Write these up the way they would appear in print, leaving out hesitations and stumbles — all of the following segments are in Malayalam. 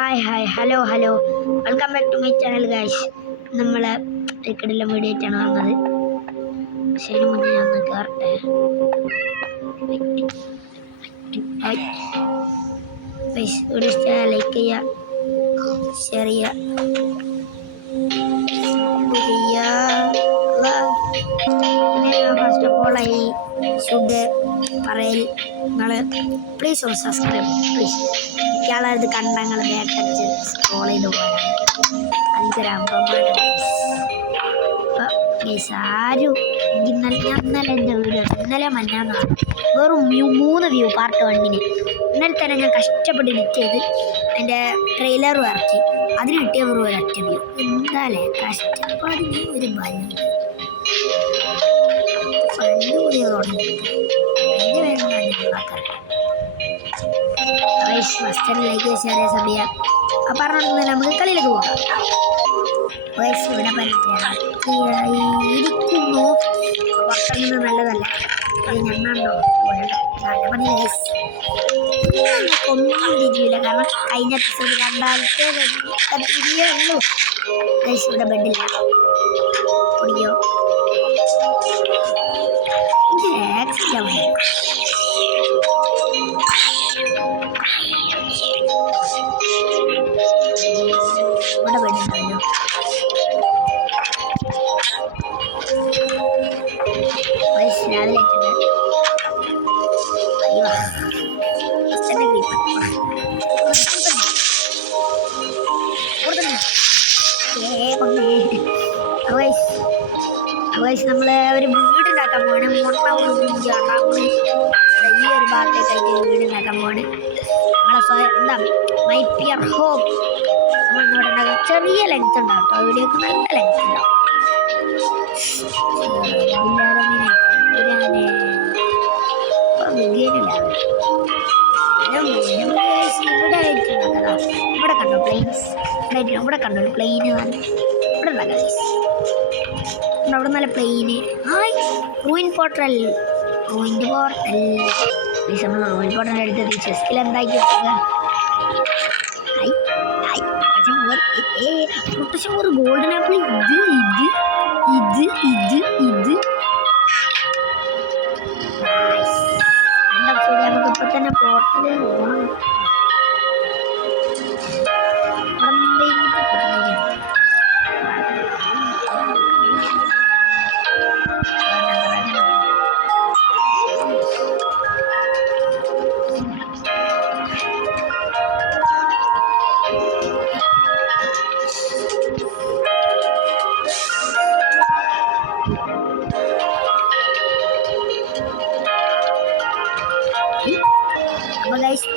Hi hello welcome back to my channel guys. നമ്മൾ ടിക്കറ്റിലെ വീഡിയോ ആയിട്ടാണ് വന്നത്. ശരി, മുന്നേ ഞാൻ ഒന്ന് കയറട്ടെ. വീഡിയോ ഇഷ്ടമായ ലൈക്ക് ചെയ്യുക, ഷെയർ ചെയ്യുക, first of all I should പറയൽ നിങ്ങൾ പ്ലീസ് ഒന്ന് സബ്സ്ക്രൈബ് പ്ലീസ്. ഇയാളത് കണ്ട നിങ്ങൾ ബാക്കടിച്ച് സ്ക്രോൾ ചെയ്ത് പോകാനാണ് എനിക്കൊരു അപമാനം. ആരും ഇന്നലെ എൻ്റെ വീഡിയോ ഇന്നലെ മഞ്ഞാന്നാണ് വെറും 3 വ്യൂ പാർട്ട് 1. ഇന്നലെ തന്നെ ഞാൻ കഷ്ടപ്പെട്ട് എഡിറ്റ് ചെയ്ത് എൻ്റെ ട്രെയിലറും ഇറക്കി. അതിന് കിട്ടിയ വെറും ഒരൊറ്റ വ്യൂ. എന്തായാലേ കഷ്ടപ്പാടിന് ഒരു ഭയം. ഫ്രണ്ട് കൂടിയ തുടങ്ങി എൻ്റെ മസ്റ്ററിലേക്ക് ചെറിയ സമയം പറഞ്ഞിട്ടുണ്ടെങ്കിൽ നമുക്ക് കളിയിലേക്ക് പോകാം. ഇരിക്കുന്നു പുറത്തുനിന്ന് നല്ലതല്ല. അത് ഞണ്ണുണ്ടോ ഒന്നും തിരിയില്ല, കാരണം കഴിഞ്ഞ എപ്പിസോഡ് രണ്ടാമത്തെ തിരിയുള്ളൂ. ഇവിടെ ബെഡില്ല കുടിയോ ഇവിടെ ബെഡുണ്ടല്ലോ. രാവിലെ നമ്മള് ഒരു വീടുണ്ടാക്കാൻ പോണ്. ഈ ഒരു ഭാഗത്തേക്കായിട്ട് വീടുണ്ടാക്കാൻ പോണ്. നമ്മളെ സ്വയം എന്താ മൈ പിയർ ഹോം നമ്മളിവിടെ ഉണ്ടാക്കാം. ചെറിയ ലെങ്ത് ഉണ്ടാവും കേട്ടോ, വീഡിയോക്ക് നല്ല ലെങ്ത് ഉണ്ടാവും. ഇവിടെ കണ്ടോ പ്ലെയിൻസ്, ഇവിടെ കണ്ടോ പ്ലെയിന് ഇവിടെ ഉണ്ടാക്കാം. അവിടെ നല്ല പ്ലെയിന്. റൂയിൻ പോർട്ടൽ നമ്മൾ റൂയിൻ പോർട്ടൽ എടുത്തത് ചെസ്റ്റിൽ എന്താക്കി ഒരു ഗോൾഡൻ ആപ്പിൾ. ഇത് നമുക്കിപ്പോ തന്നെ പോർട്ടൽ ഓണം.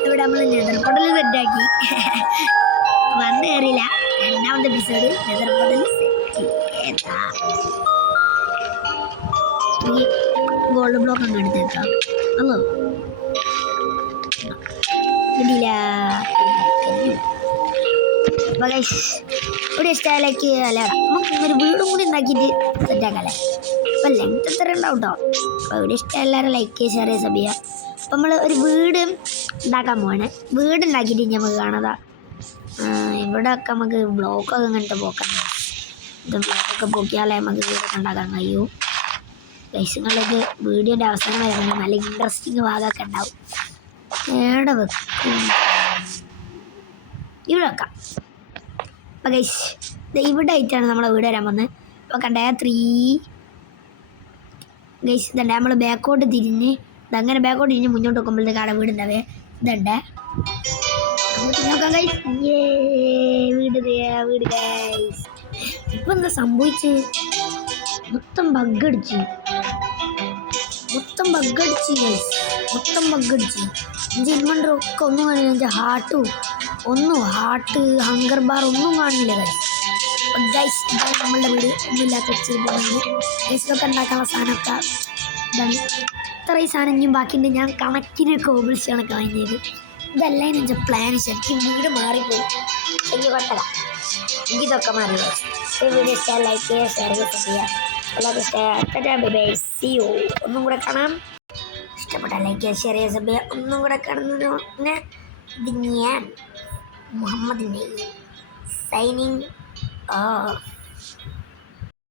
ഇവിടെ നമ്മൾ നെതർ പോർട്ടൽ സെറ്റാക്കി വന്ന് കയറിയില്ല. രണ്ടാമത്തെ എപ്പിസോഡ് നെതർ പോർട്ടൽ സെറ്റ്. ഈ ഗോൾഡ് ബ്ലോക്ക് അങ്ങ് എടുത്തേക്കാം. അല്ലോ കിട്ടിയില്ല. അപ്പോൾ ഗൈസ് ഇവിടെ ഇഷ്ടമായാലേക്ക് അല്ല നമുക്ക് ഒരു വീടും കൂടി ഉണ്ടാക്കിയിട്ട് സെറ്റാക്കാല്ലേ. അപ്പോൾ ലെങ്ത് എത്ര ഉണ്ടാവും കേട്ടോ. അപ്പോൾ ഇവിടെ ഇഷ്ടം എല്ലാവരും ലൈക്ക് ചെയ്യുക, ഷെയർ ചെയ്യുക, സബ് ചെയ്യുക. അപ്പം നമ്മൾ ഒരു വീട് ഉണ്ടാക്കാൻ പോവാണ്. വീടുണ്ടാക്കിയിട്ട് നമുക്ക് കാണാതാ. ഇവിടെയൊക്കെ നമുക്ക് ബ്ലോക്കൊക്കെ ഇങ്ങനത്തെ പോക്കണ്ട. ഇത് ബ്ലോക്കൊക്കെ പോക്കിയാലേ നമുക്ക് വീടൊക്കെ ഉണ്ടാക്കാൻ കഴിയൂ. ഗൈസുകളിലേക്ക് വീഡിയോൻ്റെ അവസാനം വരെ നല്ല ഇൻട്രസ്റ്റിങ് ഭാഗമൊക്കെ ഉണ്ടാവും. എവിടെ വെക്കും? ഇവിടെ വെക്കാം. അപ്പം ഗൈസ് ഇവിടെ ആയിട്ടാണ് നമ്മളെ വീട് വരാൻ വന്നത്. അപ്പോൾ കണ്ടേ 3 ഗൈസ് ഇതണ്ടേ നമ്മൾ ബാക്കോട്ട് തിരിഞ്ഞ് അങ്ങനെ ബാക്കോട്ട് തിരിഞ്ഞ് മുന്നോട്ട് വെക്കുമ്പോഴത്തേക്ക് അവിടെ വീടുണ്ടാവേ. ഇതണ്ടേ നോക്കാം ഗൈസ്. വീട് ഗൈസ്. ഇപ്പം എന്താ സംഭവിച്ച്? മൊത്തം ബഗ്ഗടിച്ച് ഗൈസ്. മൊത്തം ബഗ്ഗടിച്ച് എൻ്റെ ഇൻവെൻ്ററൊക്കെ ഒന്നും കാണില്ല. എൻ്റെ ഹാർട്ട് ഹങ്കർ ബാർ ഒന്നും കാണില്ല ഗൈസ്. ഗൈസ് ഇതാണ് നമ്മളുടെ വീട്. ഒന്നുമില്ലാത്ത ഗൈസിലൊക്കെ ഉണ്ടാക്കാനുള്ള സാധനമൊക്കെ ഇതാണ്. ഇത്രയും സാധനം ഇനിയും ബാക്കിയുണ്ട്. ഞാൻ കണക്കിന് കോബിൾസ് കണക്ക് വാങ്ങിയത്. ഇതെല്ലാം എൻ്റെ പ്ലാൻ. ശരിക്കും വീട് മാറിപ്പോയി. എനിക്ക് കൊട്ടല എനിക്കിതൊക്കെ മാറി. വീഡിയോ ഇഷ്ടം ലൈക്ക് ചെയ്യുക, ഷെയർ ചെയ്യുക. എല്ലാവർക്കും ഇഷ്ടം. ഒന്നും കൂടെ കാണാം. ഇഷ്ടപ്പെട്ട ലൈക്ക് ചെയ്യുക, ഷെയർ ചെയ്യുക, സബ് ചെയ്യുക. ഒന്നും കൂടെ കാണുന്നതിന് ഇത് ഞാൻ മുഹമ്മദ് നയ്യം സൈനിങ് ഓഫ്.